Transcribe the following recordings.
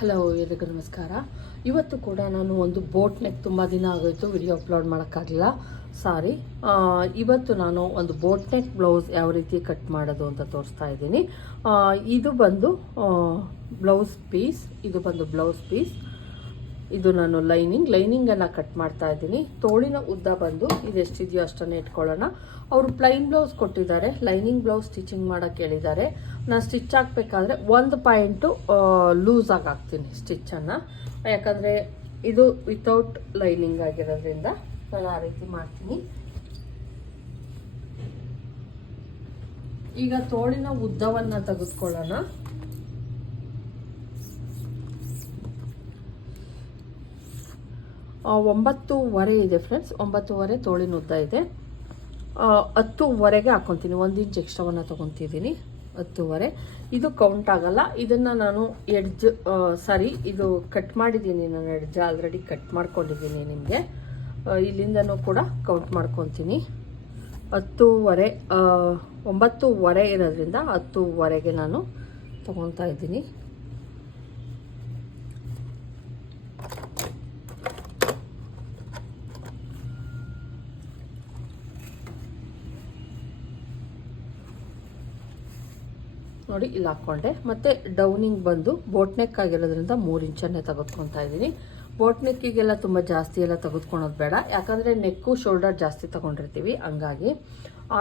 Hello, ಎಲ್ರಿಗೂ ನಮಸ್ಕಾರ. ಇವತ್ತು ಕೂಡ ನಾನು ಒಂದು ಬೋಟ್ ನೆಕ್ ತುಂಬ ದಿನ ಆಗೋಯಿತು, ವಿಡಿಯೋ ಅಪ್ಲೋಡ್ ಮಾಡೋಕ್ಕಾಗಲಿಲ್ಲ. ಸಾರಿ. ಇವತ್ತು ನಾನು ಒಂದು ಬೋಟ್ ನೆಕ್ ಬ್ಲೌಸ್ ಯಾವ ರೀತಿ ಕಟ್ ಮಾಡೋದು ಅಂತ ತೋರಿಸ್ತಾ ಇದ್ದೀನಿ. ಇದು ಬಂದು ಬ್ಲೌಸ್ ಪೀಸ್, ಇದು ಬಂದು ಬ್ಲೌಸ್ ಪೀಸ್. ಇದು ನಾನು ಲೈನಿಂಗ್ ಲೈನಿಂಗ್ ಅನ್ನ ಕಟ್ ಮಾಡ್ತಾ ಇದ್ದೀನಿ. ತೋಳಿನ ಉದ್ದ ಬಂದು ಇದೆಷ್ಟಿದೆಯೋ ಅಷ್ಟನ್ನೇ ಇಟ್ಕೊಳ್ಳೋಣ. ಅವರು ಪ್ಲೈನ್ ಬ್ಲೌಸ್ ಕೊಟ್ಟಿದ್ದಾರೆ. ಲೈನಿಂಗ್ ಬ್ಲೌಸ್ ಸ್ಟಿಚಿಂಗ್ ಮಾಡಕ್ಕೆ ಹೇಳಿದ್ದಾರೆ. ನಾನು ಸ್ಟಿಚ್ ಹಾಕ್ಬೇಕಾದ್ರೆ ಒಂದು ಪಾಯಿಂಟು ಲೂಸ್ ಆಗಿ ಹಾಕ್ತೀನಿ ಸ್ಟಿಚ್ಚನ್ನು ಯಾಕಂದರೆ ಇದು ವಿತೌಟ್ ಲೈನಿಂಗ್ ಆಗಿರೋದ್ರಿಂದ ನಾನು ಆ ರೀತಿ ಮಾಡ್ತೀನಿ. ಈಗ ತೋಳಿನ ಉದ್ದವನ್ನ ತೆಗೆದುಕೊಳ್ಳೋಣ. ಒಂಬತ್ತೂವರೆ ಇದೆ ಫ್ರೆಂಡ್ಸ್ ಒಂಬತ್ತುವರೆ ತೋಳಿನ ಉದ್ದ ಇದೆ. ಹತ್ತುವರೆಗೆ ಹಾಕೊತೀನಿ. ಒಂದು ಇಂಚ್ ಎಕ್ಸ್ಟ್ರಾವನ್ನು ತೊಗೊತಿದ್ದೀನಿ. ಹತ್ತುವರೆ. ಇದು ಕೌಂಟ್ ಆಗಲ್ಲ. ಇದನ್ನು ನಾನು ಎಡ್ಜ್ ಸಾರಿ ಇದು ಕಟ್ ಮಾಡಿದ್ದೀನಿ. ನಾನು ಎಡ್ಜ್ ಆಲ್ರೆಡಿ ಕಟ್ ಮಾಡ್ಕೊಂಡಿದ್ದೀನಿ ನಿಮಗೆ. ಇಲ್ಲಿಂದನೂ ಕೂಡ ಕೌಂಟ್ ಮಾಡ್ಕೊತೀನಿ. ಹತ್ತೂವರೆ ಒಂಬತ್ತೂವರೆ ಇರೋದ್ರಿಂದ ಹತ್ತೂವರೆಗೆ ನಾನು ತೊಗೊತಾ ಇದ್ದೀನಿ. ನೋಡಿ ಇಲ್ಲಿ ಹಾಕ್ಕೊಂಡೆ ಮತ್ತು ಡೌನಿಂಗ್ ಬಂದು ಬೋಟ್ನೆಕ್ ಆಗಿರೋದ್ರಿಂದ ಮೂರು ಇಂಚನ್ನೇ ತೆಗೆದುಕೊತಾ ಇದ್ದೀನಿ. ಬೋಟ್ನೆಕ್ಕಿಗೆಲ್ಲ ತುಂಬ ಜಾಸ್ತಿ ಎಲ್ಲ ತೆಗೆದುಕೊಳೋದು ಬೇಡ. ಯಾಕಂದರೆ ನೆಕ್ಕು ಶೋಲ್ಡರ್ ಜಾಸ್ತಿ ತೊಗೊಂಡಿರ್ತೀವಿ, ಹಂಗಾಗಿ.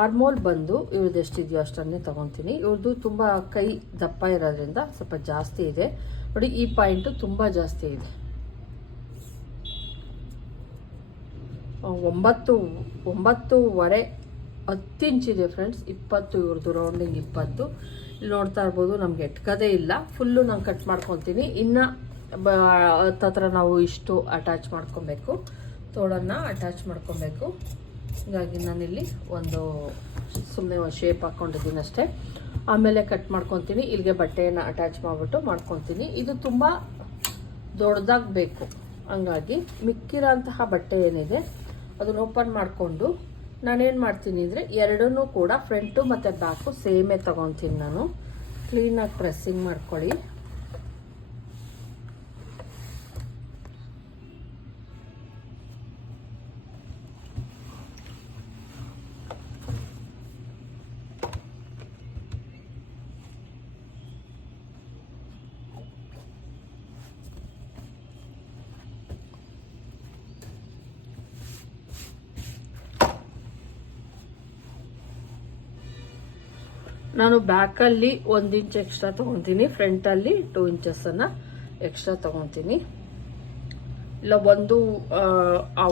ಆರ್ಮೋಲ್ ಬಂದು ಇವ್ರದ್ದು ಎಷ್ಟಿದೆಯೋ ಅಷ್ಟನ್ನೇ ತೊಗೊತೀನಿ. ಇವ್ರದ್ದು ತುಂಬ ಕೈ ದಪ್ಪ ಇರೋದ್ರಿಂದ ಸ್ವಲ್ಪ ಜಾಸ್ತಿ ಇದೆ. ನೋಡಿ, ಈ ಪಾಯಿಂಟು ತುಂಬ ಜಾಸ್ತಿ ಇದೆ. ಒಂಬತ್ತು, ಒಂಬತ್ತುವರೆ ಹತ್ತು ಇಂಚಿದೆ ಫ್ರೆಂಡ್ಸ್ ಇಪ್ಪತ್ತು, ಇವ್ರದ್ದು ರೌಂಡಿಂಗ್ ಇಪ್ಪತ್ತು. ನೋಡ್ತಾ ಇರ್ಬೋದು, ನಮ್ಗೆ ಎಟ್ಕದೇ ಇಲ್ಲ. ಫುಲ್ಲು ನಾನು ಕಟ್ ಮಾಡ್ಕೊತೀನಿ ಇನ್ನು ಹತ್ರ ನಾವು ಇಷ್ಟು ಅಟ್ಯಾಚ್ ಮಾಡ್ಕೊಬೇಕು. ತೋಳನ್ನು ಅಟ್ಯಾಚ್ ಮಾಡ್ಕೊಬೇಕು. ಹೀಗಾಗಿ ನಾನಿಲ್ಲಿ ಒಂದು ಸುಮ್ಮನೆ ಒಂದು ಶೇಪ್ ಹಾಕೊಂಡಿದ್ದೀನಿ ಅಷ್ಟೇ. ಆಮೇಲೆ ಕಟ್ ಮಾಡ್ಕೊತೀನಿ ಇಲ್ಲಿಗೆ ಬಟ್ಟೆಯನ್ನು ಅಟ್ಯಾಚ್ ಮಾಡಿಬಿಟ್ಟು ಮಾಡ್ಕೊತೀನಿ ಇದು ತುಂಬ ದೊಡ್ಡದಾಗಬೇಕು. ಹಂಗಾಗಿ ಮಿಕ್ಕಿರೋಂತಹ ಬಟ್ಟೆ ಏನಿದೆ, ಅದನ್ನ ಓಪನ್ ಮಾಡಿಕೊಂಡು ನಾನೇನು ಮಾಡ್ತೀನಿ ಅಂದರೆ ಎರಡೂ ಕೂಡ ಫ್ರಂಟು ಮತ್ತು ಬ್ಯಾಕು ಸೇಮೇ ತೊಗೊತೀನಿ ನಾನು. ಕ್ಲೀನಾಗಿ ಪ್ರೆಸ್ಸಿಂಗ್ ಮಾಡ್ಕೊಳ್ಳಿ. ನಾನು ಬ್ಯಾಕಲ್ಲಿ ಒಂದು ಇಂಚ್ ಎಕ್ಸ್ಟ್ರಾ ತೊಗೊತೀನಿ ಫ್ರಂಟಲ್ಲಿ ಟೂ ಇಂಚಸ್ಸನ್ನು ಎಕ್ಸ್ಟ್ರಾ ತೊಗೊತೀನಿ. ಇಲ್ಲ, ಒಂದು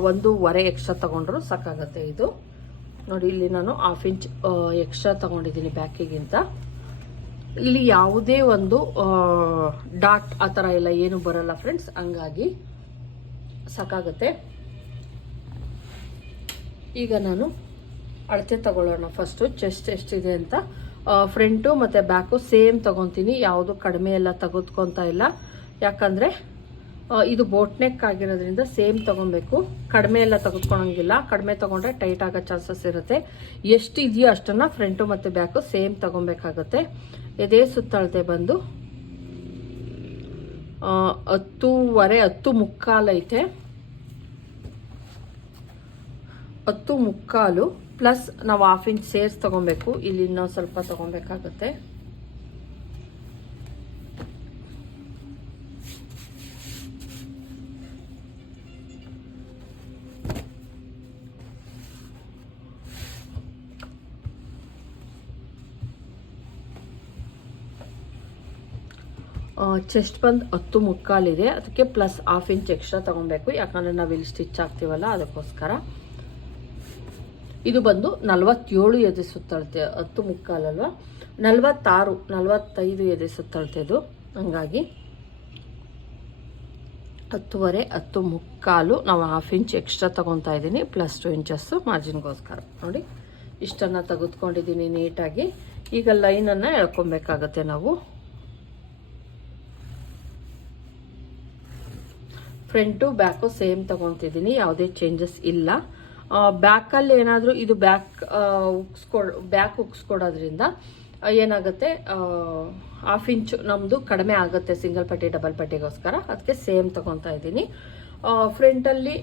ಒಂದೂವರೆ ಎಕ್ಸ್ಟ್ರಾ ತೊಗೊಂಡ್ರು ಸಾಕಾಗತ್ತೆ ಇದು. ನೋಡಿ, ಇಲ್ಲಿ ನಾನು ಹಾಫ್ ಇಂಚ್ ಎಕ್ಸ್ಟ್ರಾ ತೊಗೊಂಡಿದ್ದೀನಿ ಬ್ಯಾಕಿಗಿಂತ ಇಲ್ಲಿ ಯಾವುದೇ ಒಂದು ಡಾಟ್ ಆ ಥರ ಎಲ್ಲ ಏನು ಬರಲ್ಲ ಫ್ರೆಂಡ್ಸ್ ಹಂಗಾಗಿ ಸಾಕಾಗತ್ತೆ. ಈಗ ನಾನು ಅಳತೆ ತಗೊಳ್ಳೋಣ ಫಸ್ಟು ಚೆಸ್ಟ್ ಎಷ್ಟಿದೆ ಅಂತ ಫ್ರಂಟು ಮತ್ತು ಬ್ಯಾಕು ಸೇಮ್ ತೊಗೊತೀನಿ. ಯಾವುದು ಕಡಿಮೆ ಎಲ್ಲ ತೆಗೆದುಕೊತಾ ಇಲ್ಲ. ಯಾಕಂದರೆ ಇದು ಬೋಟ್ ನೆಕ್ ಆಗಿರೋದ್ರಿಂದ ಸೇಮ್ ತೊಗೊಬೇಕು. ಕಡಿಮೆ ಎಲ್ಲ ತೆಗೆದುಕೊಳಂಗಿಲ್ಲ ಕಡಿಮೆ ತೊಗೊಂಡ್ರೆ ಟೈಟ್ ಆಗೋ ಚಾನ್ಸಸ್ ಇರುತ್ತೆ. ಎಷ್ಟು ಇದೆಯೋ ಅಷ್ಟನ್ನು ಫ್ರಂಟು ಮತ್ತು ಬ್ಯಾಕು ಸೇಮ್ ತಗೊಬೇಕಾಗುತ್ತೆ. ಎದೆ ಸುತ್ತಳತೆ ಬಂದು ಹತ್ತೂವರೆ, ಹತ್ತು ಮುಕ್ಕಾಲೈತೆ ಹತ್ತು ಮುಕ್ಕಾಲು ಪ್ಲಸ್ ನಾವು ಹಾಫ್ ಇಂಚ್ ಸೇರ್ಸ್ ತಗೊಬೇಕು. ಇಲ್ಲಿ ಇನ್ನೊಂದು ಸ್ವಲ್ಪ ತಗೊಬೇಕಾಗುತ್ತೆ. ಚೆಸ್ಟ್ ಬಂದು ಹತ್ತು ಮುಕ್ಕಾಲಿದೆ. ಅದಕ್ಕೆ ಪ್ಲಸ್ ಹಾಫ್ ಇಂಚ್ ಎಕ್ಸ್ಟ್ರಾ ತಗೊಬೇಕು. ಯಾಕಂದರೆ ನಾವು ಇಲ್ಲಿ ಸ್ಟಿಚ್ ಹಾಕ್ತಿವಲ್ಲ, ಅದಕ್ಕೋಸ್ಕರ. ಇದು ಬಂದು ನಲವತ್ತೇಳು ಎದೆ ಸುತ್ತಳತೆ, ಹತ್ತು ಮುಕ್ಕಾಲಲ್ವ? ನಲವತ್ತಾರು, ನಲವತ್ತೈದು ಎದೆ ಸುತ್ತಳತೆ ಇದು. ಹಂಗಾಗಿ ಹತ್ತುವರೆ, ಹತ್ತು ಮುಕ್ಕಾಲು ನಾವು ಹಾಫ್ ಇಂಚ್ ಎಕ್ಸ್ಟ್ರಾ ತೊಗೊತಾ ಇದ್ದೀನಿ ಪ್ಲಸ್ ಟು ಇಂಚಸ್ಸು ಮಾರ್ಜಿನ್ಗೋಸ್ಕರ ನೋಡಿ, ಇಷ್ಟನ್ನು ತೆಗೆದುಕೊಂಡಿದ್ದೀನಿ ನೀಟಾಗಿ. ಈಗ ಲೈನನ್ನು ಎಳ್ಕೊಬೇಕಾಗತ್ತೆ ನಾವು. ಫ್ರಂಟು ಬ್ಯಾಕು ಸೇಮ್ ತಗೊತಿದ್ದೀನಿ, ಯಾವುದೇ ಚೇಂಜಸ್ ಇಲ್ಲ. ಬ್ಯಾಕಲ್ಲಿ ಏನಾದರೂ ಇದು ಬ್ಯಾಕ್ ಉಕ್ಸ್ಕೊ, ಬ್ಯಾಕ್ ಉಕ್ಸ್ಕೊಡೋದ್ರಿಂದ ಏನಾಗುತ್ತೆ ಹಾಫ್ ಇಂಚು ನಮ್ಮದು ಕಡಿಮೆ ಆಗುತ್ತೆ ಸಿಂಗಲ್ ಪಟ್ಟಿ ಡಬಲ್ ಪಟ್ಟಿಗೋಸ್ಕರ. ಅದಕ್ಕೆ ಸೇಮ್ ತಗೊತಾ ಇದ್ದೀನಿ. ಫ್ರಂಟಲ್ಲಿ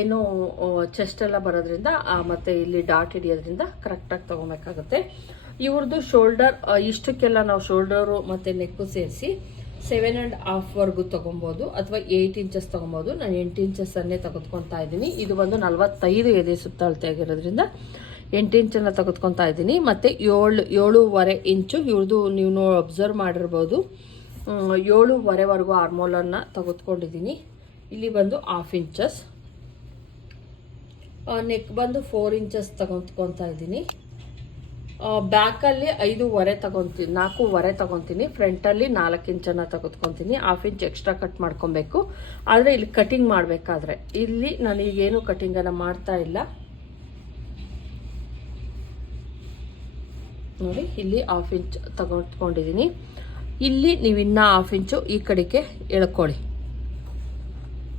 ಏನು ಚೆಸ್ಟ್ ಎಲ್ಲ ಬರೋದ್ರಿಂದ ಮತ್ತೆ ಇಲ್ಲಿ ಡಾಟ್ ಹಿಡಿಯೋದ್ರಿಂದ ಕರೆಕ್ಟಾಗಿ ತಗೋಬೇಕಾಗುತ್ತೆ. ಇವ್ರದ್ದು ಶೋಲ್ಡರ್ ಇಷ್ಟಕ್ಕೆಲ್ಲ ನಾವು ಶೋಲ್ಡರು ಮತ್ತು ನೆಕ್ಕು ಸೇರಿಸಿ ಸೆವೆನ್ ಆ್ಯಂಡ್ ಹಾಫ್ವರೆಗೂ ತೊಗೊಬೋದು ಅಥವಾ ಏಯ್ಟ್ ಇಂಚಸ್ ತೊಗೊಬೋದು. ನಾನು ಎಂಟು ಇಂಚಸ್ಸನ್ನೇ ತೆಗೆದುಕೊತಾ ಇದ್ದೀನಿ. ಇದು ಬಂದು ನಲವತ್ತೈದು ಎದೆ ಸುತ್ತಳತೆ ಆಗಿರೋದ್ರಿಂದ ಎಂಟು ಇಂಚನ್ನು ತೆಗೆದುಕೊತಾ ಇದ್ದೀನಿ. ಮತ್ತು ಏಳು, ಏಳೂವರೆ ಇಂಚು ಇವ್ರದ್ದು ನೀವು ನೋ ಅಬ್ಸರ್ವ್ ಮಾಡಿರ್ಬೋದು. ಏಳೂವರೆವರೆಗೂ ಆರ್ಮೋಲನ್ನು ತೆಗೆದುಕೊಂಡಿದ್ದೀನಿ. ಇಲ್ಲಿ ಬಂದು ಹಾಫ್ ಇಂಚಸ್ ನೆಕ್ ಬಂದು ಫೋರ್ ಇಂಚಸ್ ತಗೊತ್ಕೊತಾ ಇದ್ದೀನಿ. ಬ್ಯಾಕಲ್ಲಿ ಐದೂವರೆ ತಗೊತೀನಿ ನಾಲ್ಕೂವರೆ ತಗೊತೀನಿ, ಫ್ರಂಟಲ್ಲಿ ನಾಲ್ಕು ಇಂಚನ್ನು ತೆಗೆದುಕೊತೀನಿ ಹಾಫ್ ಇಂಚ್ ಎಕ್ಸ್ಟ್ರಾ ಕಟ್ ಮಾಡ್ಕೊಬೇಕು. ಆದರೆ ಇಲ್ಲಿ ಕಟಿಂಗ್ ಮಾಡಬೇಕಾದ್ರೆ, ಇಲ್ಲಿ ನಾನು ಈಗೇನು ಕಟಿಂಗನ್ನು ಮಾಡ್ತಾ ಇಲ್ಲ. ನೋಡಿ, ಇಲ್ಲಿ ಹಾಫ್ ಇಂಚ್ ತಗೊಂಡ್ಕೊಂಡಿದ್ದೀನಿ ಇಲ್ಲಿ ನೀವು ಇನ್ನೂ ಹಾಫ್ ಇಂಚು ಈ ಕಡೆಗೆ ಎಳ್ಕೊಳ್ಳಿ.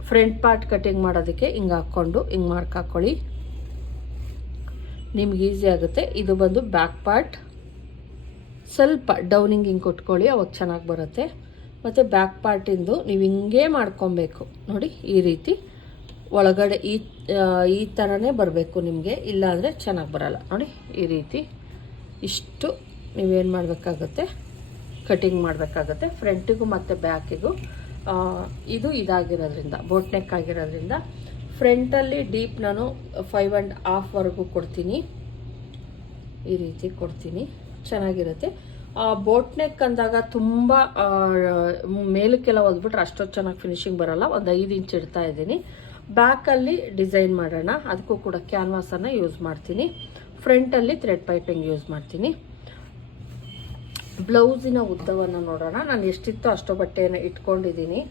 ಫ್ರಂಟ್ ಪಾರ್ಟ್ ಕಟಿಂಗ್ ಮಾಡೋದಕ್ಕೆ ಹಿಂಗೆ ಹಾಕ್ಕೊಂಡು, ಹಿಂಗೆ ಮಾರ್ಕ್ ಹಾಕ್ಕೊಳ್ಳಿ ನಿಮ್ಗೆ ಈಸಿ ಆಗುತ್ತೆ. ಇದು ಬಂದು ಬ್ಯಾಕ್ ಪಾರ್ಟ್ ಸ್ವಲ್ಪ ಡೌನಿಂಗ್ ಹಿಂಗೆ ಕೊಟ್ಕೊಳ್ಳಿ, ಅವಾಗ ಚೆನ್ನಾಗಿ ಬರುತ್ತೆ. ಮತ್ತು ಬ್ಯಾಕ್ ಪಾರ್ಟಿಂದು ನೀವು ಹಿಂಗೆ ಮಾಡ್ಕೊಬೇಕು. ನೋಡಿ, ಈ ರೀತಿ. ಒಳಗಡೆ ಈ ಈ ಥರನೇ ಬರಬೇಕು ನಿಮಗೆ. ಇಲ್ಲಾಂದರೆ ಚೆನ್ನಾಗಿ ಬರಲ್ಲ. ನೋಡಿ, ಈ ರೀತಿ. ಇಷ್ಟು ನೀವೇನು ಮಾಡಬೇಕಾಗುತ್ತೆ? ಕಟಿಂಗ್ ಮಾಡಬೇಕಾಗುತ್ತೆ. ಫ್ರಂಟಿಗೂ ಮತ್ತು ಬ್ಯಾಕಿಗೂ ಇದು ಇದಾಗಿರೋದ್ರಿಂದ ಬೋಟ್ ನೆಕ್ ಆಗಿರೋದ್ರಿಂದ ಫ್ರಂಟಲ್ಲಿ ಡೀಪ್ ನಾನು ಫೈವ್ ಆ್ಯಂಡ್ ಹಾಫ್ವರೆಗೂ ಕೊಡ್ತೀನಿ. ಈ ರೀತಿ ಕೊಡ್ತೀನಿ. ಚೆನ್ನಾಗಿರುತ್ತೆ. ಬೋಟ್ ನೆಕ್ ಅಂದಾಗ ತುಂಬ ಮೇಲಕ್ಕೆಲ್ಲ ಹೊದ್ಬಿಟ್ರೆ ಅಷ್ಟೊಂದು ಚೆನ್ನಾಗಿ ಫಿನಿಶಿಂಗ್ ಬರಲ್ಲ. ಒಂದು ಐದು ಇಂಚ್ ಇಡ್ತಾ ಇದ್ದೀನಿ. ಬ್ಯಾಕಲ್ಲಿ ಡಿಸೈನ್ ಮಾಡೋಣ. ಅದಕ್ಕೂ ಕೂಡ ಕ್ಯಾನ್ವಾಸನ್ನು ಯೂಸ್ ಮಾಡ್ತೀನಿ. ಫ್ರಂಟಲ್ಲಿ ಥ್ರೆಡ್ ಪೈಪಿಂಗ್ ಯೂಸ್ ಮಾಡ್ತೀನಿ. ಬ್ಲೌಸಿನ ಉದ್ದವನ್ನು ನೋಡೋಣ. ನಾನು ಎಷ್ಟಿತ್ತು ಅಷ್ಟು ಬಟ್ಟೆಯನ್ನು ಇಟ್ಕೊಂಡಿದ್ದೀನಿ.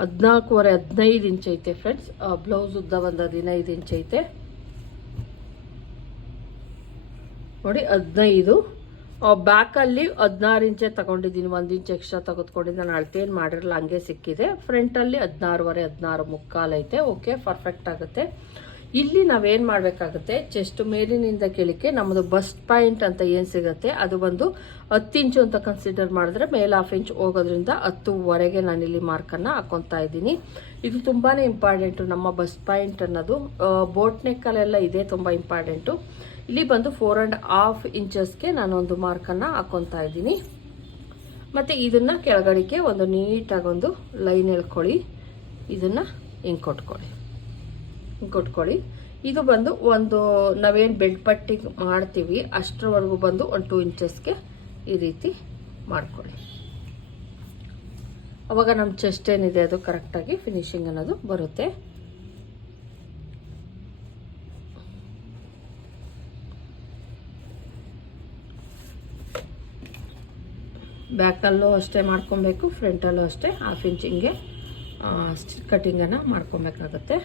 ಹದಿನಾಲ್ಕೂವರೆ, ಹದಿನೈದು ಇಂಚ್ ಐತೆ ಫ್ರೆಂಡ್ಸ್ ಬ್ಲೌಸ್ ಉದ್ದ ಒಂದು ಹದಿನೈದು ಇಂಚ್ ಐತೆ. ನೋಡಿ, ಹದಿನೈದು. ಬ್ಯಾಕಲ್ಲಿ ಹದಿನಾರು ಇಂಚೆ ತಗೊಂಡಿದ್ದೀನಿ. ಒಂದು ಇಂಚ್ ಎಕ್ಸ್ಟ್ರಾ ತೆಗೆದುಕೊಂಡಿದ್ದು. ನಾನು ಅಳತೇನು ಮಾಡಿರಲ್ಲ ಹಂಗೆ ಸಿಕ್ಕಿದೆ. ಫ್ರಂಟಲ್ಲಿ ಹದಿನಾರುವರೆ, ಹದಿನಾರು ಮುಕ್ಕಾಲು ಐತೆ. ಓಕೆ ಪರ್ಫೆಕ್ಟ್ ಆಗುತ್ತೆ. ಇಲ್ಲಿ ನಾವೇನು ಮಾಡಬೇಕಾಗುತ್ತೆ? ಚೆಸ್ಟ್ ಮೇಲಿನಿಂದ ಕೆಳಕ್ಕೆ ನಮ್ಮದು ಬಸ್ಟ್ ಪಾಯಿಂಟ್ ಅಂತ ಏನು ಸಿಗುತ್ತೆ? ಅದು ಬಂದು ಹತ್ತು ಇಂಚು ಅಂತ ಕನ್ಸಿಡರ್ ಮಾಡಿದ್ರೆ ಮೇಲೆ ಹಾಫ್ ಇಂಚ್ ಹೋಗೋದ್ರಿಂದ ಹತ್ತುವರೆಗೆ ನಾನಿಲ್ಲಿ ಮಾರ್ಕನ್ನು ಹಾಕೊತಾ ಇದ್ದೀನಿ. ಇದು ತುಂಬಾ ಇಂಪಾರ್ಟೆಂಟು ನಮ್ಮ ಬಸ್ಟ್ ಪಾಯಿಂಟ್ ಅನ್ನೋದು ಬೋಟ್ ನೆಕ್ಕಲ್ಲೆಲ್ಲ ಇದೆ ತುಂಬ ಇಂಪಾರ್ಟೆಂಟು ಇಲ್ಲಿ ಬಂದು ಫೋರ್ ಆ್ಯಂಡ್ ಹಾಫ್ ಇಂಚಸ್ಗೆ ನಾನೊಂದು ಮಾರ್ಕನ್ನು ಹಾಕೊತಾ ಇದ್ದೀನಿ. ಮತ್ತು ಇದನ್ನು ಕೆಳಗಡೆಗೆ ಒಂದು ನೀಟಾಗಿ ಒಂದು ಲೈನ್ ಎಳ್ಕೊಳ್ಳಿ. ಇದನ್ನು ಹಿಂಗೆ ಕೊಟ್ಕೊಳ್ಳಿ. ಕೊಟ್ಕೊಳ್ಳಿ. ಇದು ಬಂದು ಒಂದು ನಾವೇನು ಬೆಡ್ ಪಟ್ಟಿ ಮಾಡ್ತೀವಿ, ಅಷ್ಟರವರೆಗೂ ಬಂದು ಒಂದು ಟೂ ಇಂಚಸ್ಗೆ ಈ ರೀತಿ ಮಾಡ್ಕೊಳ್ಳಿ. ಅವಾಗ ನಮ್ಮ ಚೆಸ್ಟ್ ಏನಿದೆ ಅದು ಕರೆಕ್ಟಾಗಿ ಫಿನಿಶಿಂಗ್ ಅನ್ನೋದು ಬರುತ್ತೆ. ಬ್ಯಾಕಲ್ಲೂ ಅಷ್ಟೇ ಮಾಡ್ಕೊಬೇಕು ಫ್ರಂಟಲ್ಲೂ ಅಷ್ಟೇ ಹಾಫ್ ಇಂಚಿಂಗೆ ಹಿಂಗೆ ಕಟ್ಟಿಂಗನ್ನು ಮಾಡ್ಕೊಬೇಕಾಗತ್ತೆ.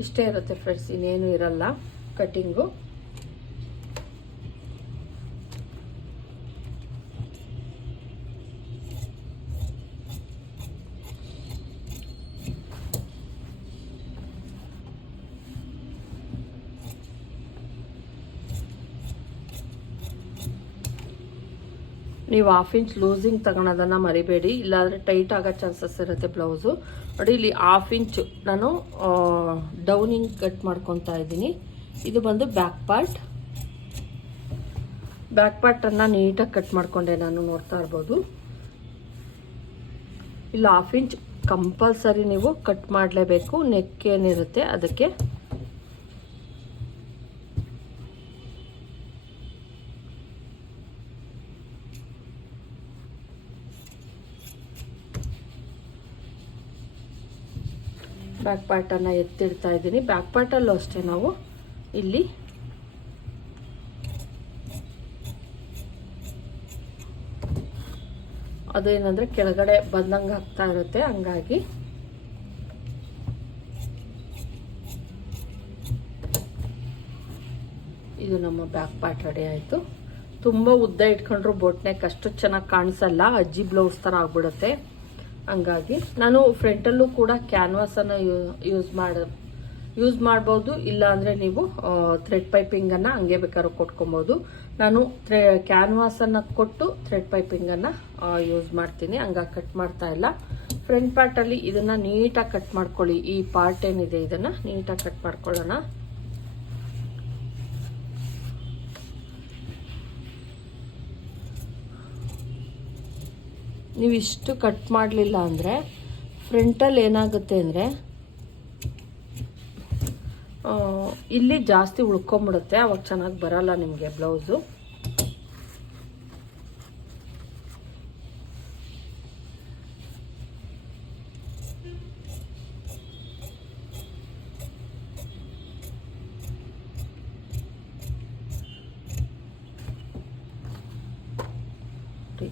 ಇಷ್ಟೇ ಇರುತ್ತೆ ಫ್ರೆಂಡ್ಸ್ ಇನ್ನೇನು ಇರಲ್ಲ ಕಟಿಂಗು ನೀವು ಹಾಫ್ ಇಂಚ್ ಲೂಸಿಂಗ್ ತಗೊಳೋದನ್ನು ಮರಿಬೇಡಿ, ಇಲ್ಲಾಂದರೆ ಟೈಟ್ ಆಗೋ ಚಾನ್ಸಸ್ ಇರುತ್ತೆ ಬ್ಲೌಸು ನೋಡಿ, ಇಲ್ಲಿ ಹಾಫ್ ಇಂಚು ನಾನು ಡೌನಿಂಗ್ ಕಟ್ ಮಾಡ್ಕೊತಾ ಇದ್ದೀನಿ. ಇದು ಬಂದು ಬ್ಯಾಕ್ ಪಾರ್ಟ್ ಬ್ಯಾಕ್ ಪಾರ್ಟನ್ನು ನೀಟಾಗಿ ಕಟ್ ಮಾಡಿಕೊಂಡೆ ನಾನು, ನೋಡ್ತಾ ಇರ್ಬೋದು. ಇಲ್ಲಿ ಹಾಫ್ ಇಂಚ್ ಕಂಪಲ್ಸರಿ ನೀವು ಕಟ್ ಮಾಡಲೇಬೇಕು ನೆಕ್ ಏನಿರುತ್ತೆ ಅದಕ್ಕೆ. ಬ್ಯಾಕ್ ಪಾರ್ಟನ್ನು ಎತ್ತಿಡ್ತಾ ಇದ್ದೀನಿ. ಬ್ಯಾಕ್ ಪಾರ್ಟಲ್ಲೂ ಅಷ್ಟೇ ನಾವು ಇಲ್ಲಿ ಅದೇನಂದ್ರೆ ಕೆಳಗಡೆ ಬಂದಂಗೆ ಆಗ್ತಾ ಇರುತ್ತೆ. ಹಂಗಾಗಿ ಇದು ನಮ್ಮ ಬ್ಯಾಕ್ ಪಾರ್ಟ್ ರೆಡಿ ಆಯಿತು. ತುಂಬ ಉದ್ದ ಇಟ್ಕೊಂಡ್ರು ಬೊಟ್ನೆಕ್ ಅಷ್ಟು ಚೆನ್ನಾಗಿ ಕಾಣಿಸಲ್ಲ. ಅಜ್ಜಿ ಬ್ಲೌಸ್ ಥರ ಆಗ್ಬಿಡುತ್ತೆ. ಹಂಗಾಗಿ ನಾನು ಫ್ರಂಟಲ್ಲೂ ಕೂಡ ಕ್ಯಾನ್ವಾಸನ್ನು ಯೂಸ್ ಮಾಡ ಯೂಸ್ ಮಾಡ್ಬೋದು. ಇಲ್ಲ ಅಂದರೆ ನೀವು ಥ್ರೆಡ್ ಪೈಪಿಂಗನ್ನು ಹಂಗೆ ಬೇಕಾದ್ರೂ ಕೊಟ್ಕೊಬೋದು. ನಾನು ಥ್ರೆ ಕ್ಯಾನ್ವಾಸನ್ನು ಕೊಟ್ಟು ಥ್ರೆಡ್ ಪೈಪಿಂಗನ್ನು ಯೂಸ್ ಮಾಡ್ತೀನಿ. ಹಂಗಾಗಿ ಕಟ್ ಮಾಡ್ತಾ ಇಲ್ಲ. ಫ್ರಂಟ್ ಪಾರ್ಟಲ್ಲಿ ಇದನ್ನು ನೀಟಾಗಿ ಕಟ್ ಮಾಡ್ಕೊಳ್ಳಿ. ಈ ಪಾರ್ಟ್ ಏನಿದೆ ಇದನ್ನು ನೀಟಾಗಿ ಕಟ್ ಮಾಡ್ಕೊಳ್ಳೋಣ. ನೀವು ಇಷ್ಟು ಕಟ್ ಮಾಡಲಿಲ್ಲ ಅಂದರೆ ಫ್ರಂಟಲ್ಲಿ ಏನಾಗುತ್ತೆ ಅಂದರೆ ಇಲ್ಲಿ ಜಾಸ್ತಿ ಉಳ್ಕೊಂಬಿಡುತ್ತೆ, ಅವಾಗ ಚೆನ್ನಾಗಿ ಬರಲ್ಲ ನಿಮಗೆ ಬ್ಲೌಸು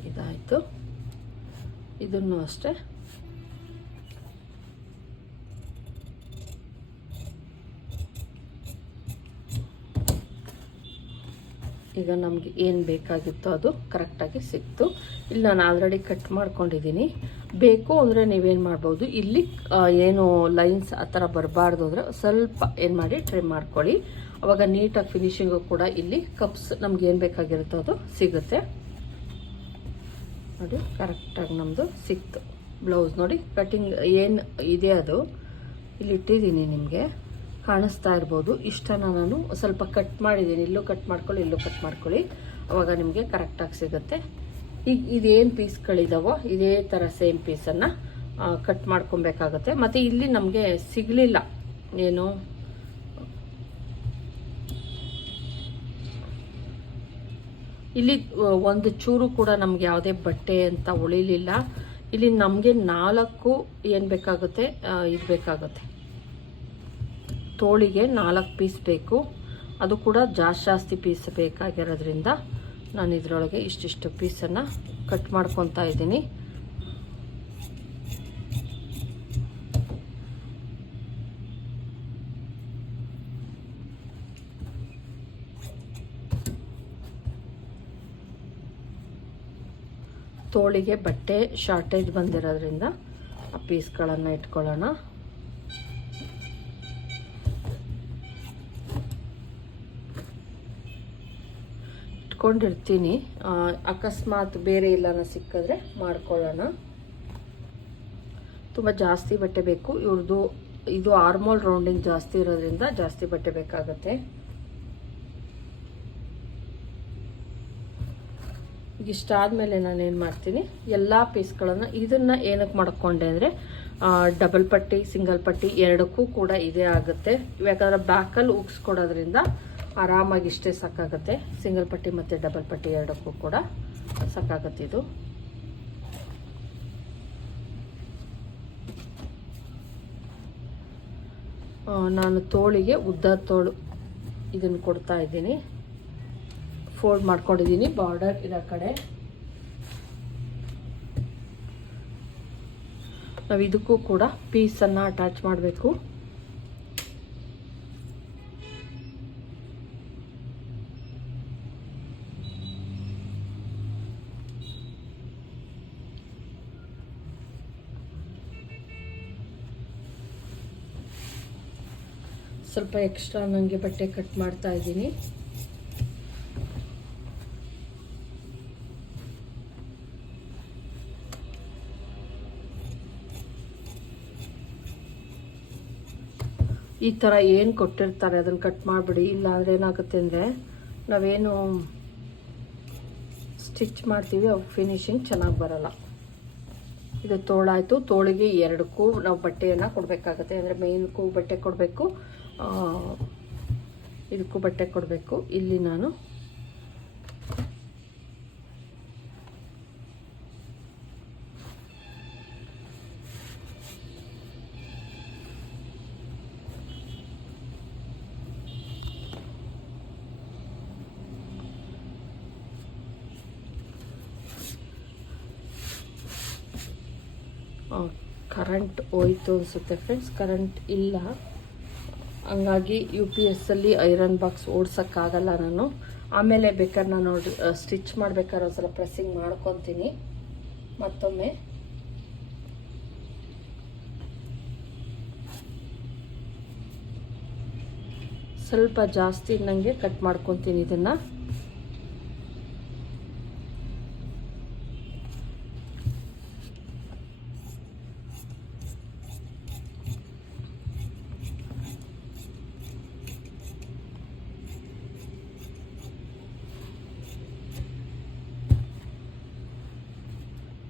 ಇದಾಯಿತು ಇದನ್ನು ಅಷ್ಟೇ. ಈಗ ನಮಗೆ ಏನು ಬೇಕಾಗಿತ್ತು ಅದು ಕರೆಕ್ಟಾಗಿ ಸಿಕ್ತು. ಇಲ್ಲಿ ನಾನು ಆಲ್ರೆಡಿ ಕಟ್ ಮಾಡ್ಕೊಂಡಿದ್ದೀನಿ ಬೇಕು ಅಂದರೆ ನೀವೇನು ಮಾಡ್ಬೋದು? ಇಲ್ಲಿ ಏನು ಲೈನ್ಸ್ ಆ ಥರ ಬರಬಾರ್ದು ಅಂದರೆ ಸ್ವಲ್ಪ ಏನು ಮಾಡಿ ಟ್ರಿಮ್ ಮಾಡ್ಕೊಳ್ಳಿ. ಅವಾಗ ನೀಟಾಗಿ ಫಿನಿಶಿಂಗು ಕೂಡ ಇಲ್ಲಿ ಕಪ್ಸ್ ನಮ್ಗೆ ಏನು ಬೇಕಾಗಿರುತ್ತೋ ಅದು ಸಿಗುತ್ತೆ. ನೋಡಿ, ಕರೆಕ್ಟಾಗಿ ನಮ್ಮದು ಸಿಕ್ತು. ಬ್ಲೌಸ್ ನೋಡಿ, ಕಟಿಂಗ್ ಏನು ಇದೆ ಅದು. ಇಲ್ಲಿ ಇಟ್ಟಿದ್ದೀನಿ ನಿಮಗೆ. ಕಾಣಿಸ್ತಾ ಇರ್ಬೋದು. ಇಷ್ಟನ ನಾನು ಸ್ವಲ್ಪ ಕಟ್ ಮಾಡಿದ್ದೀನಿ. ಇಲ್ಲೂ ಕಟ್ ಮಾಡ್ಕೊಳ್ಳಿ, ಇಲ್ಲೂ ಕಟ್ ಮಾಡ್ಕೊಳ್ಳಿ. ಅವಾಗ ನಿಮಗೆ ಕರೆಕ್ಟಾಗಿ ಸಿಗುತ್ತೆ. ಈಗ ಇದೇನು ಪೀಸ್ಗಳಿದಾವೋ, ಇದೇ ಥರ ಸೇಮ್ ಪೀಸನ್ನು ಕಟ್ ಮಾಡ್ಕೊಬೇಕಾಗತ್ತೆ. ಮತ್ತು ಇಲ್ಲಿ ನಮಗೆ ಸಿಗಲಿಲ್ಲ. ಏನು? ಇಲ್ಲಿ ಒಂದು ಚೂರು ಕೂಡ ನಮ್ಗೆ ಯಾವುದೇ ಬಟ್ಟೆ ಅಂತ ಉಳಿಲಿಲ್ಲ. ಇಲ್ಲಿ ನಮಗೆ ನಾಲ್ಕು ಏನು ಬೇಕಾಗುತ್ತೆ? ಇದು ಬೇಕಾಗುತ್ತೆ. ತೋಳಿಗೆ ನಾಲ್ಕು ಪೀಸ್ ಬೇಕು. ಅದು ಕೂಡ ಜಾಸ್ತಿ ಜಾಸ್ತಿ ಪೀಸ್ ಬೇಕಾಗಿರೋದ್ರಿಂದ ನಾನು ಇದರೊಳಗೆ ಇಷ್ಟಿಷ್ಟು ಪೀಸನ್ನು ಕಟ್ ಮಾಡ್ಕೊತಾ ಇದ್ದೀನಿ. ತೋಳಿಗೆ ಬಟ್ಟೆ ಶಾರ್ಟೇಜ್ ಬಂದಿರೋದ್ರಿಂದ ಆ ಪೀಸ್ಗಳನ್ನು ಇಟ್ಕೊಳ್ಳೋಣ. ಇಟ್ಕೊಂಡಿರ್ತೀನಿ. ಅಕಸ್ಮಾತ್ ಬೇರೆ ಇಲ್ಲನ ಸಿಕ್ಕಿದ್ರೆ ಮಾಡ್ಕೊಳ್ಳೋಣ. ತುಂಬ ಜಾಸ್ತಿ ಬಟ್ಟೆ ಬೇಕು. ಇವ್ರದ್ದು ಇದು ಆರ್ಮೋಲ್ ರೌಂಡಿಂಗ್ ಜಾಸ್ತಿ ಇರೋದ್ರಿಂದ ಜಾಸ್ತಿ ಬಟ್ಟೆ ಬೇಕಾಗುತ್ತೆ. ಈಗ ಇಷ್ಟಾದಮೇಲೆ ನಾನು ಏನು ಮಾಡ್ತೀನಿ, ಎಲ್ಲ ಪೀಸ್ಗಳನ್ನು ಇದನ್ನು ಏನಕ್ಕೆ ಮಾಡ್ಕೊಂಡೆ ಅಂದರೆ ಡಬಲ್ ಪಟ್ಟಿ ಸಿಂಗಲ್ ಪಟ್ಟಿ ಎರಡಕ್ಕೂ ಕೂಡ ಇದೇ ಆಗುತ್ತೆ. ಯಾಕಂದರೆ ಬ್ಯಾಕಲ್ಲಿ ಉಗ್ಸ್ಕೊಡೋದ್ರಿಂದ ಆರಾಮಾಗಿ ಇಷ್ಟೇ ಸಾಕಾಗುತ್ತೆ. ಸಿಂಗಲ್ ಪಟ್ಟಿ ಮತ್ತು ಡಬಲ್ ಪಟ್ಟಿ ಎರಡಕ್ಕೂ ಕೂಡ ಸಾಕಾಗುತ್ತೆ ಇದು. ನಾನು ತೋಳಿಗೆ ಉದ್ದ ತೋಳು ಇದನ್ನು ಕೊಡ್ತಾ ಇದ್ದೀನಿ. ಫೋಲ್ಡ್ ಮಾಡ್ಕೊಂಡಿದ್ದೀನಿ ಬಾರ್ಡರ್ ಇರೋ ಕಡೆ. ನಾವು ಇದಕ್ಕೂ ಕೂಡ ಪೀಸನ್ನು ಅಟ್ಯಾಚ್ ಮಾಡಬೇಕು. ಸ್ವಲ್ಪ ಎಕ್ಸ್ಟ್ರಾ ನನಗೆ ಬಟ್ಟೆ ಕಟ್ ಮಾಡ್ತಾ ಇದ್ದೀನಿ. ಈ ಥರ ಏನು ಕೊಟ್ಟಿರ್ತಾರೆ, ಅದನ್ನು ಕಟ್ ಮಾಡಿಬಿಡಿ, ಇಲ್ಲಾಂದರೆ ಏನಾಗುತ್ತೆ ಅಂದರೆ ನಾವೇನು ಸ್ಟಿಚ್ ಮಾಡ್ತೀವಿ, ಅವು ಫಿನಿಶಿಂಗ್ ಚೆನ್ನಾಗಿ ಬರಲ್ಲ. ಇದು ತೋಳಾಯಿತು, ತೋಳಿಗೆ ಎರಡಕ್ಕೂ ನಾವು ಬಟ್ಟೆಯನ್ನು ಕೊಡಬೇಕಾಗತ್ತೆ. ಅಂದರೆ ಮೇನ್ಗೂ ಬಟ್ಟೆ ಕೊಡಬೇಕು ಇದಕ್ಕೂ ಬಟ್ಟೆ ಕೊಡಬೇಕು. ಇಲ್ಲಿ ನಾನು ಕರೆಂಟ್ ಹೋಯ್ತು ಅನಿಸುತ್ತೆ ಫ್ರೆಂಡ್ಸ್ ಕರೆಂಟ್ ಇಲ್ಲ. ಹಂಗಾಗಿ ಯು ಪಿ ಎಸ್ಸಲ್ಲಿ ಐರನ್ ಬಾಕ್ಸ್ ಓಡ್ಸೋಕ್ಕಾಗಲ್ಲ ನಾನು. ಆಮೇಲೆ ಬೇಕಾದ್ರೆ ನಾನು ಸ್ಟಿಚ್ ಮಾಡ್ಬೇಕಾದ್ರೆ ಒಂದ್ಸಲ ಪ್ರೆಸ್ಸಿಂಗ್ ಮಾಡ್ಕೊತೀನಿ. ಮತ್ತೊಮ್ಮೆ. ಸ್ವಲ್ಪ ಜಾಸ್ತಿ ನನಗೆ ಕಟ್ ಮಾಡ್ಕೊತೀನಿ ಇದನ್ನು.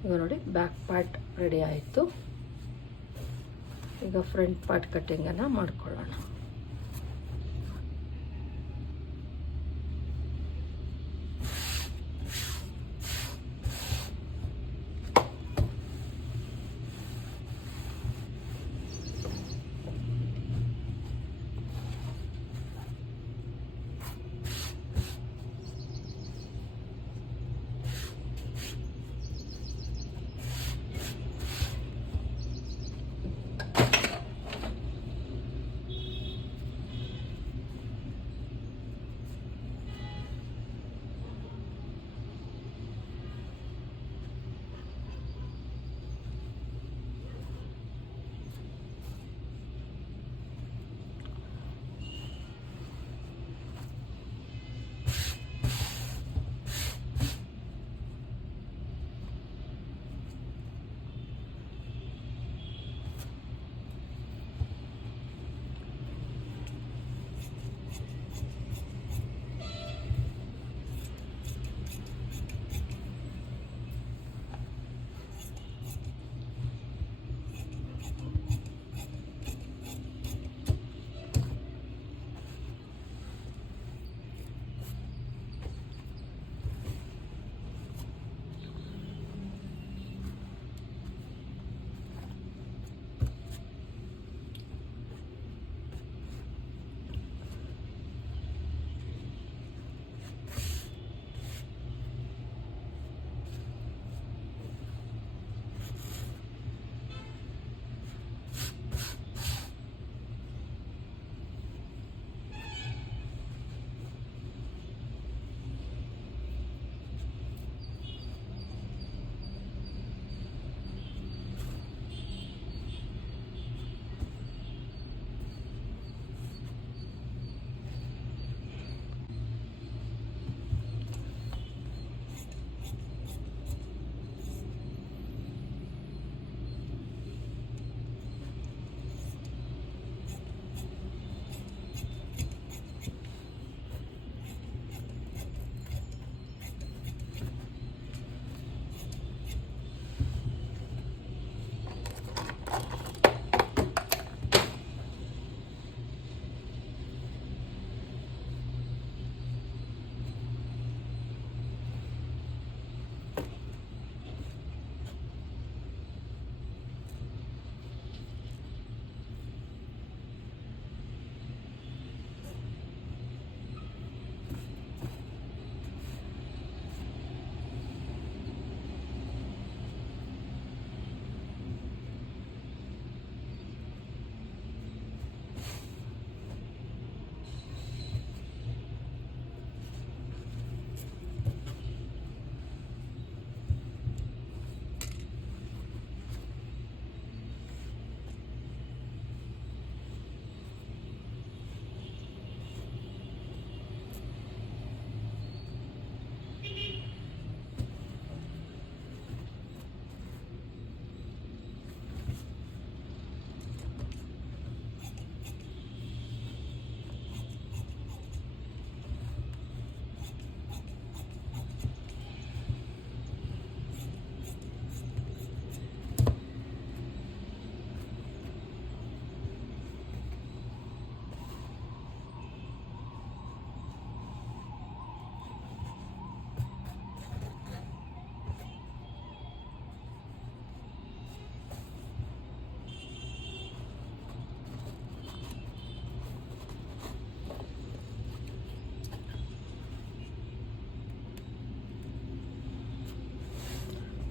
ಈಗ ನೋಡಿ ಬ್ಯಾಕ್ ಪಾರ್ಟ್ ರೆಡಿ ಆಯಿತು. ಈಗ ಫ್ರಂಟ್ ಪಾರ್ಟ್ ಕಟ್ಟಿಂಗನ್ನು ಮಾಡ್ಕೊಳ್ಳೋಣ.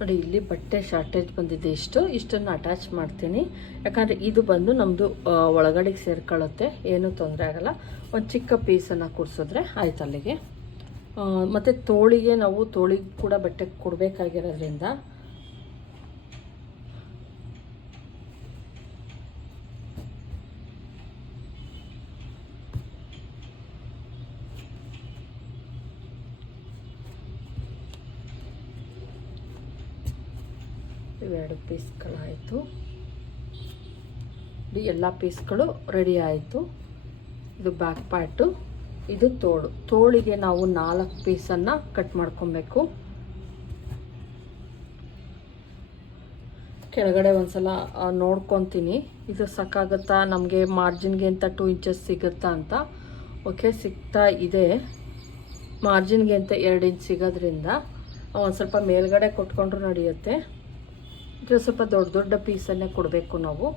ನೋಡಿ ಇಲ್ಲಿ ಬಟ್ಟೆ ಶಾರ್ಟೇಜ್ ಬಂದಿದೆ. ಇಷ್ಟು, ಇಷ್ಟನ್ನು ಅಟ್ಯಾಚ್ ಮಾಡ್ತೀನಿ. ಯಾಕಂದರೆ ಇದು ಬಂದು ನಮ್ಮದು ಒಳಗಡೆಗೆ ಸೇರ್ಕೊಳ್ಳುತ್ತೆ. ಏನೂ ತೊಂದರೆ ಆಗಲ್ಲ. ಒಂದು ಚಿಕ್ಕ ಪೀಸನ್ನು ಕೂಡಿಸಿದ್ರೆ ಆಯ್ತು ಅಲ್ಲಿಗೆ. ಮತ್ತು ತೋಳಿಗೆ ನಾವು ತೋಳಿಗೆ ಕೂಡ ಬಟ್ಟೆ ಕೊಡಬೇಕಾಗಿರೋದ್ರಿಂದ ಇವೆರಡು ಪೀಸ್ಗಳಾಯಿತು. ಎಲ್ಲ ಪೀಸ್ಗಳು ರೆಡಿ ಆಯಿತು. ಇದು ಬ್ಯಾಕ್ ಪಾರ್ಟು ಇದು ತೋಳು. ತೋಳಿಗೆ ನಾವು ನಾಲ್ಕು ಪೀಸನ್ನು ಕಟ್ ಮಾಡ್ಕೊಬೇಕು. ಕೆಳಗಡೆ ಒಂದ್ಸಲ ಸಲ ನೋಡ್ಕೊತೀನಿ. ಇದು ಸಾಕಾಗುತ್ತಾ? ನಮಗೆ ಮಾರ್ಜಿನ್ಗೆ ಅಂತ ಟೂ ಇಂಚಸ್ ಸಿಗುತ್ತಾ ಅಂತ. ಓಕೆ ಸಿಗ್ತಾ ಇದೆ. ಮಾರ್ಜಿನ್ಗೆ ಅಂತ ಎರಡು ಇಂಚ್ ಸಿಗೋದ್ರಿಂದ ಒಂದು ಸ್ವಲ್ಪ ಮೇಲ್ಗಡೆ ಕೊಟ್ಕೊಂಡ್ರೂ ನಡೆಯುತ್ತೆ. ಇದು ಸ್ವಲ್ಪ ದೊಡ್ಡ ದೊಡ್ಡ ಪೀಸನ್ನೇ ಕೊಡಬೇಕು ನಾವು.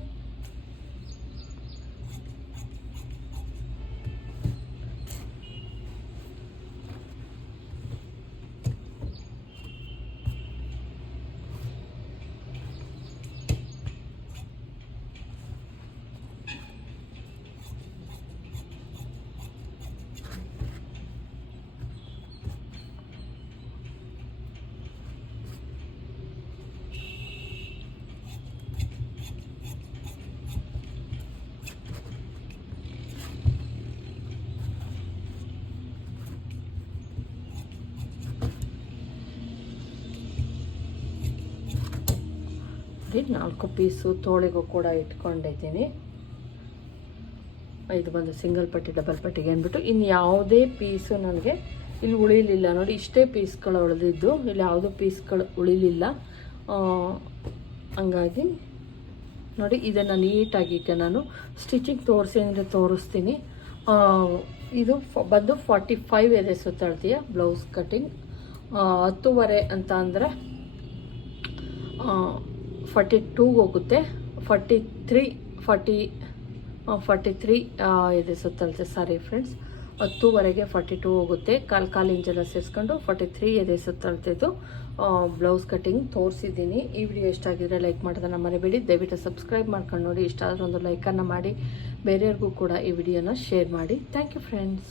ನೋಡಿ ನಾಲ್ಕು ಪೀಸು ತೋಳಿಗೂ ಕೂಡ ಇಟ್ಕೊಂಡಿದ್ದೀನಿ. ಇದು ಬಂದು ಸಿಂಗಲ್ ಪಟ್ಟಿ, ಡಬಲ್ ಪಟ್ಟಿಗೆ ಅಂದ್ಬಿಟ್ಟು ಇನ್ನು ಯಾವುದೇ ಪೀಸು ನನಗೆ ಇಲ್ಲಿ ಉಳಿಲಿಲ್ಲ. ನೋಡಿ, ಇಷ್ಟೇ ಪೀಸ್ಗಳು ಉಳಿದಿದ್ದು, ಇಲ್ಲಿ ಯಾವುದೂ ಪೀಸ್ಗಳು ಉಳಿಲಿಲ್ಲ. ಹಂಗಾಗಿ ನೋಡಿ, ಇದನ್ನು ನೀಟಾಗಿ ಈಗ ನಾನು ಸ್ಟಿಚಿಂಗ್ ತೋರಿಸಿ ಅಂದರೆ ತೋರಿಸ್ತೀನಿ ಇದು ಬಂದು ಫಾರ್ಟಿ ಫೈವ್ ಇದೆ ಸುತ್ತಾಡ್ತೀಯ ಬ್ಲೌಸ್ ಕಟ್ಟಿಂಗ್ ಹತ್ತುವರೆ ಅಂತ ಅಂದರೆ ಫಾರ್ಟಿ ಟೂಗೆ ಹೋಗುತ್ತೆ. Forty three forty forty three ಇದೆ ಸಾರಿ ಫ್ರೆಂಡ್ಸ್ ಹತ್ತುವರೆಗೆ ಫಾರ್ಟಿ ಟೂ ಹೋಗುತ್ತೆ. ಕಾಲು ಕಾಲು ಇಂಚೆಲ್ಲ ಸೇರಿಸ್ಕೊಂಡು ಫಾರ್ಟಿ ತ್ರೀ ಇದೆ. ಸುತ್ತಳತೆದು ಬ್ಲೌಸ್ ಕಟ್ಟಿಂಗ್ ತೋರಿಸಿದ್ದೀನಿ. ಈ ವಿಡಿಯೋ ಇಷ್ಟ ಆಗಿದ್ರೆ ಲೈಕ್ ಮಾಡೋದನ್ನು ಮರಿಬೇಡಿ. ದಯವಿಟ್ಟು ಸಬ್ಸ್ಕ್ರೈಬ್ ಮಾಡ್ಕೊಂಡು ನೋಡಿ. ಇಷ್ಟ ಆದ್ರೆ ಒಂದು ಲೈಕನ್ನು ಮಾಡಿ. ಬೇರೆಯವ್ರಿಗೂ ಕೂಡ ಈ ವಿಡಿಯೋನ ಶೇರ್ ಮಾಡಿ. Thank you friends